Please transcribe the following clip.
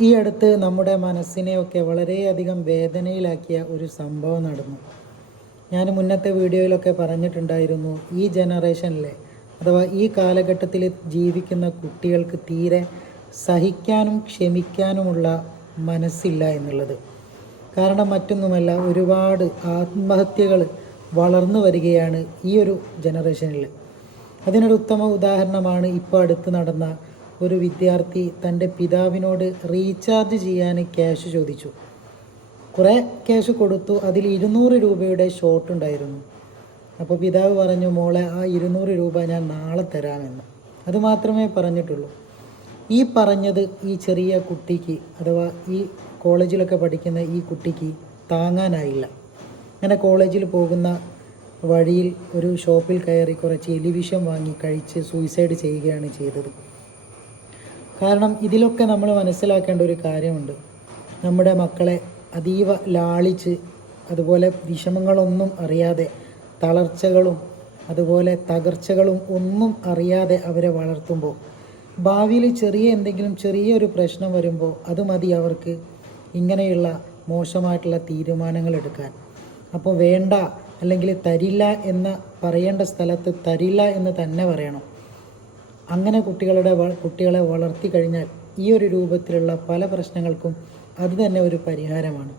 ഈ അടുത്ത് നമ്മുടെ മനസ്സിനെയൊക്കെ വളരെയധികം വേദനയിലാക്കിയ ഒരു സംഭവം നടന്നു. ഞാൻ മുന്നത്തെ വീഡിയോയിലൊക്കെ പറഞ്ഞിട്ടുണ്ടായിരുന്നു, ഈ ജനറേഷനിലെ അഥവാ ഈ കാലഘട്ടത്തിൽ ജീവിക്കുന്ന കുട്ടികൾക്ക് തീരെ സഹിക്കാനും ക്ഷമിക്കാനുമുള്ള മനസ്സില്ല എന്നുള്ളത്. കാരണം മറ്റൊന്നുമല്ല, ഒരുപാട് ആത്മഹത്യകൾ വളർന്നു വരികയാണ് ഈ ഒരു ജനറേഷനിൽ. അതിനൊരു ഉത്തമ ഉദാഹരണമാണ് ഇപ്പോൾ അടുത്ത് നടന്ന ഒരു വിദ്യാർത്ഥി തൻ്റെ പിതാവിനോട് റീചാർജ് ചെയ്യാൻ ക്യാഷ് ചോദിച്ചു. കുറേ ക്യാഷ് കൊടുത്തു. അതിൽ 200 രൂപയുടെ ഷോർട്ട് ഉണ്ടായിരുന്നു. അപ്പോൾ പിതാവ് പറഞ്ഞു, മോളെ, ആ 200 രൂപ ഞാൻ നാളെ തരാമെന്ന്. അതുമാത്രമേ പറഞ്ഞിട്ടുള്ളൂ. ഈ പറഞ്ഞത് ഈ ചെറിയ കുട്ടിക്ക്, അഥവാ ഈ കോളേജിലൊക്കെ പഠിക്കുന്ന ഈ കുട്ടിക്ക് താങ്ങാനായില്ല. അങ്ങനെ കോളേജിൽ പോകുന്ന വഴിയിൽ ഒരു ഷോപ്പിൽ കയറി കുറച്ച് എലിവിഷം വാങ്ങി കഴിച്ച് സൂയിസൈഡ് ചെയ്യുകയാണ് ചെയ്തത്. കാരണം ഇതിലൊക്കെ നമ്മൾ മനസ്സിലാക്കേണ്ട ഒരു കാര്യമുണ്ട്. നമ്മുടെ മക്കളെ അതീവ ലാളിച്ച്, അതുപോലെ വിഷമങ്ങളൊന്നും അറിയാതെ, തളർച്ചകളും അതുപോലെ തകർച്ചകളും ഒന്നും അറിയാതെ അവരെ വളർത്തുമ്പോൾ ഭാവിയിൽ ചെറിയൊരു പ്രശ്നം വരുമ്പോൾ അത് മതി അവർക്ക് ഇങ്ങനെയുള്ള മോശമായിട്ടുള്ള തീരുമാനങ്ങൾ എടുക്കാൻ. അപ്പോൾ വേണ്ട, അല്ലെങ്കിൽ തരില്ല എന്ന് പറയേണ്ട സ്ഥലത്ത് തരില്ല എന്ന് തന്നെ പറയണം. അങ്ങനെ കുട്ടികളെ വളർത്തി കഴിഞ്ഞാൽ ഈ ഒരു രൂപത്തിലുള്ള പല പ്രശ്നങ്ങൾക്കും അത് തന്നെ ഒരു പരിഹാരമാണ്.